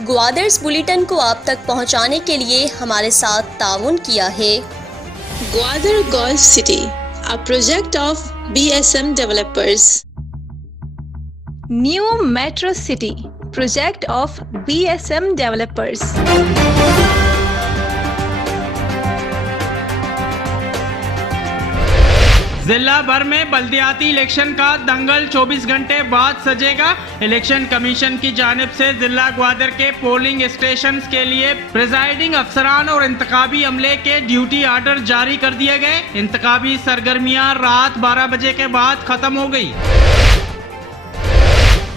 ग्वादर्स bulletin को आप तक पहुंचाने के लिए हमारे साथ ताउन किया है Gwadar golf city, a project of BSM developers. New metro city, project of BSM developers. जिला भर में बल्दियाती इलेक्शन का दंगल 24 घंटे बाद सजेगा। इलेक्शन कमीशन की जानिब से जिला ग्वादर के पोलिंग स्टेशन के लिए प्रिजाइडिंग अफसरान और इंतखाबी अमले के ड्यूटी आर्डर जारी कर दिए गए। इंतखाबी सरगर्मियां रात 12 बजे के बाद खत्म हो गई।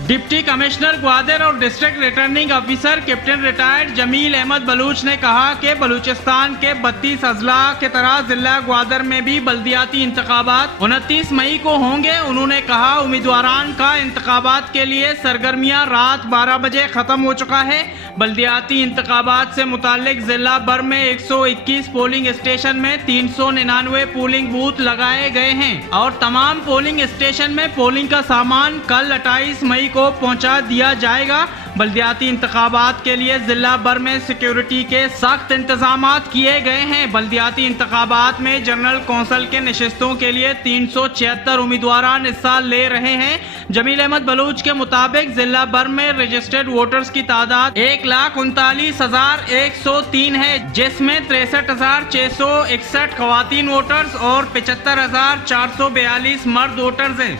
डिप्टी कमिश्नर ग्वादर और district returning officer captain retired Jamil Ahmed Baloch ने कहा कि बलूचिस्तान के 32 अजला के तरह जिला ग्वादर में भी बल्दियाती इंतखाबात 29 मई को होंगे। उन्होंने कहा उम्मीदवारान का इंतखाबात के लिए सरगर्मियां रात 12 बजे खत्म हो चुका है। बल्दियाती इंतखाबात से मुतालिक जिला भर में 121 पोलिंग स्टेशन में 399 पोलिंग बूथ लगाए गए हैं और तमाम पोलिंग स्टेशन में पोलिंग का सामान कल 28 मई को पहुंचा दिया जाएगा। बल्दियाती इंतखाबात के लिए जिला भर में सिक्योरिटी के सख्त इंतजामात किए गए हैं। बल्दियाती इंतखाबात में जनरल कौंसिल के नशिस्तों के लिए 376 उम्मीदवार हिस्सा ले रहे हैं। जमील अहमद बलूच के मुताबिक जिला भर में रजिस्टर्ड वोटर्स की तादाद 1,39,103 है, जिसमें 63,661 खवातीन वोटर्स और 75,442 मर्द वोटर्स हैं।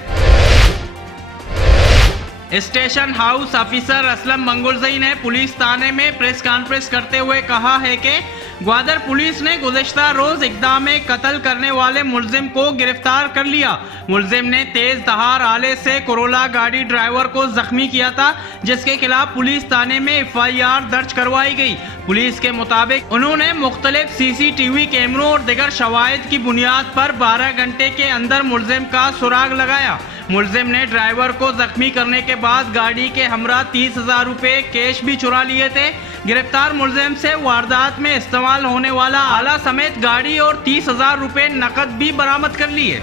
स्टेशन हाउस ऑफिसर असलम मंगुलजई ने पुलिस थाने में प्रेस कॉन्फ्रेंस करते हुए कहा है कि ग्वादर पुलिस ने गुज़िश्ता रोज इक़दाम कत्ल करने वाले मुलजिम को गिरफ्तार कर लिया। मुलजिम ने तेज धार आले से कोरोला गाड़ी ड्राइवर को जख्मी किया था, जिसके खिलाफ पुलिस थाने में FIR दर्ज करवाई गई। पुलिस के मुताबिक उन्होंने मुख्तलिफ CCTV कैमरों और दिगर शवाहिद की बुनियाद पर 12 घंटे के अंदर मुलजिम का सुराग लगाया। मुलजिम ने ड्राइवर को जख्मी करने के बाद गाड़ी के हमरा 30,000 रुपए कैश भी चुरा लिए थे। गिरफ्तार मुलजिम से वारदात में इस्तेमाल होने वाला आला समेत गाड़ी और 30,000 रुपए नकद भी बरामद कर लिए।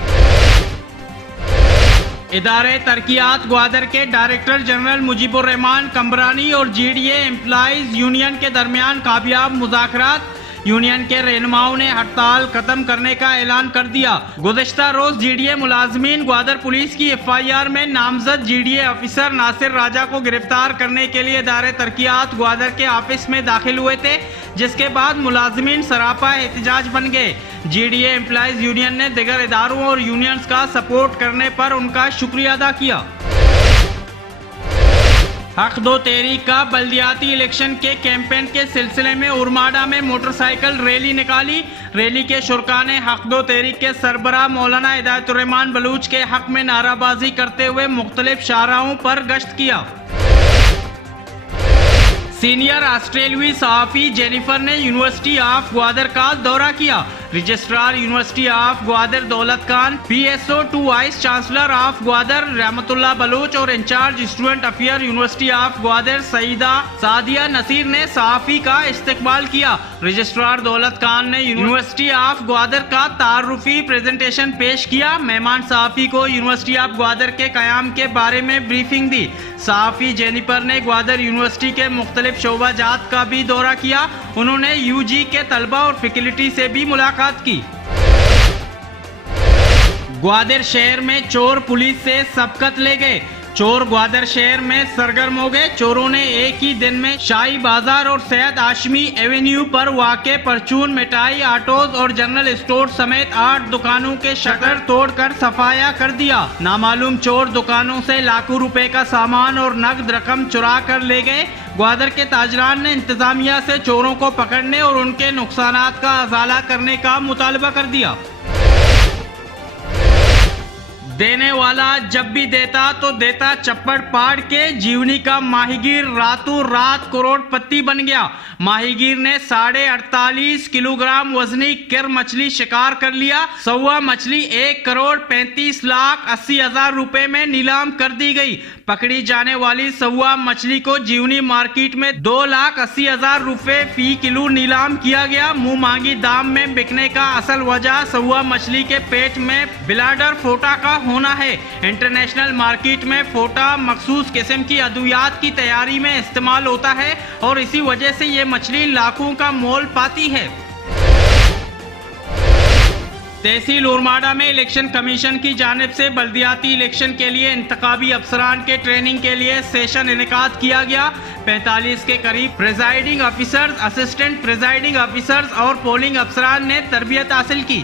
इदारे तरक्कियात ग्वादर के डायरेक्टर जनरल मुजीबुर रहमान कमरानी और GDA एम्प्लॉइज यूनियन के दरमियान कामयाब मुज़ाकरात। यूनियन के रहनुमाओं ने हड़ताल खत्म करने का ऐलान कर दिया। गुज़िश्ता रोज GDA मुलाजमीन ग्वादर पुलिस की FIR में नामजद GDA ऑफिसर नासिर राजा को गिरफ्तार करने के लिए इदारे तरक्कियात ग्वादर के ऑफिस में दाखिल हुए थे, जिसके बाद मुलाजमीन सरापा एहतजाज बन गए। GDA एम्प्लॉइज यूनियन ने दिगर इदारों और यूनियंस का सपोर्ट करने पर उनका शुक्रिया अदा किया। हक दो तहरीक का बल्दियाती इलेक्शन के कैंपेन के सिलसिले में उरमाडा में मोटरसाइकिल रैली निकाली। रैली के शुरका ने हक दो तहरीक के सरबराह मौलाना हिदायतुर्रहमान बलूच के हक में नाराबाजी करते हुए मुख्तलिफ शाहराहों पर गश्त किया। सीनियर ऑस्ट्रेलियाई सहाफ़ी जेनिफर ने यूनिवर्सिटी ऑफ ग्वादर का दौरा किया। Registrar university of Gwadar Daulat Khan, PSO 2 vice chancellor of Gwadar Rahmatullah Baloch और in charge student affair university of Gwadar Saeeda Sadia Naseer ने सहाफ़ी का इस्तकबाल किया। रजिस्ट्रार दौलत खान ने यूनिवर्सिटी ऑफ ग्वादर का तारुफी प्रेजेंटेशन पेश किया। मेहमान सहाफ़ी को यूनिवर्सिटी ऑफ ग्वादर के क़याम के बारे में ब्रीफिंग दी। सहाफ़ी जेनिफर ने ग्वादर यूनिवर्सिटी के मुख्तलिफ शोबाजात का भी दौरा किया। उन्होंने UG के तलबा और फैकल्टी से भी मुलाकात की। ग्वादर शहर में चोर पुलिस से सबकत ले गए। चोर ग्वादर शहर में सरगर्म हो गए। चोरों ने एक ही दिन में शाही बाजार और सैयद आशमी एवेन्यू पर वाक़े परचून मिठाई ऑटोज और जनरल स्टोर समेत 8 दुकानों के शटर तोड़कर सफाया कर दिया। नामालूम चोर दुकानों से लाखों रुपए का सामान और नकद रकम चुरा कर ले गए। ग्वादर के ताजरान ने इंतजामिया से चोरों को पकड़ने और उनके नुकसानात का अजाला करने का मुतालबा कर दिया। देने वाला जब भी देता तो देता चप्पड़ पाड़ के। जीवनी का माहीगीर रातों रात करोड़पति बन गया। माहीगीर ने 48.5 किलोग्राम वजनी किर मछली शिकार कर लिया। सौवा मछली 1,35,80,000 रुपए में नीलाम कर दी गई। पकड़ी जाने वाली सौवा मछली को जीवनी मार्केट में 2,80,000 रुपए फी किलो नीलाम किया गया। मुंह मांगी दाम में बिकने का असल वजह सौवा मछली के पेट में ब्लैडर फोटा का होना है। इंटरनेशनल मार्केट में फोटा मखसूस किस्म की अद्वियात की तैयारी में इस्तेमाल होता है और इसी वजह से ये मछली लाखों का मोल पाती है। तहसील उरमाडा में इलेक्शन कमीशन की जानिब से बल्दियाती इलेक्शन के लिए इंतखाबी अफसरान के ट्रेनिंग के लिए सेशन इनेकाद किया गया। 45 के करीब presiding officers, assistant presiding officers और पोलिंग अफसरान ने तरबियत हासिल की।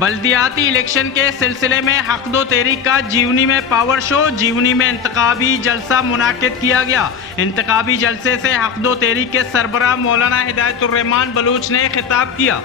बल्दियाती इलेक्शन के सिलसिले में हक दो तहरीक का जीवनी में पावर शो, जीवनी में इंतखाबी जलसा मुनाकिद किया गया। इंतखाबी जलसे से हक दो तहरीक के सरबराह मौलाना हिदायतुर रहमान बलूच ने खिताब किया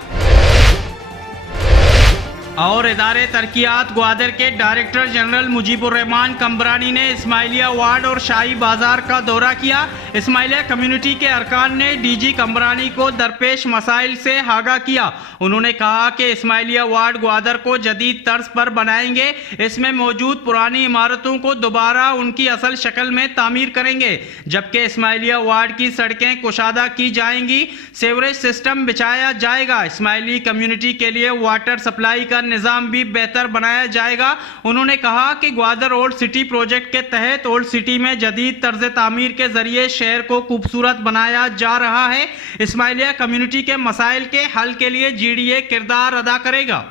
और इदारे तरक्कियात ग्वादर के डायरेक्टर जनरल मुजीबुर रहमान कम्बरानी ने इस्माइलिया वार्ड और शाही बाजार का दौरा किया। इस्माइलिया कम्युनिटी के अरकान ने डीजी कम्बरानी को दरपेश मसाइल से आगाह किया। उन्होंने कहा कि इस्माइलिया वार्ड ग्वादर को जदीद तर्ज पर बनाएंगे। इसमें मौजूद पुरानी इमारतों को दोबारा उनकी असल शक्ल में तामीर करेंगे, जबकि इस्माइलिया वार्ड की सड़कें कुशादा की जाएंगी, सेवरेज सिस्टम बिछाया जाएगा। इस्माइली कम्युनिटी के लिए वाटर सप्लाई का निजाम भी बेहतर बनाया जाएगा। उन्होंने कहा कि ग्वादर ओल्ड सिटी प्रोजेक्ट के तहत ओल्ड सिटी में जदीद तर्ज तामीर के जरिए शहर को खूबसूरत बनाया जा रहा है। इस्माइलिया कम्युनिटी के मसाइल के हल के लिए जीडीए किरदार अदा करेगा।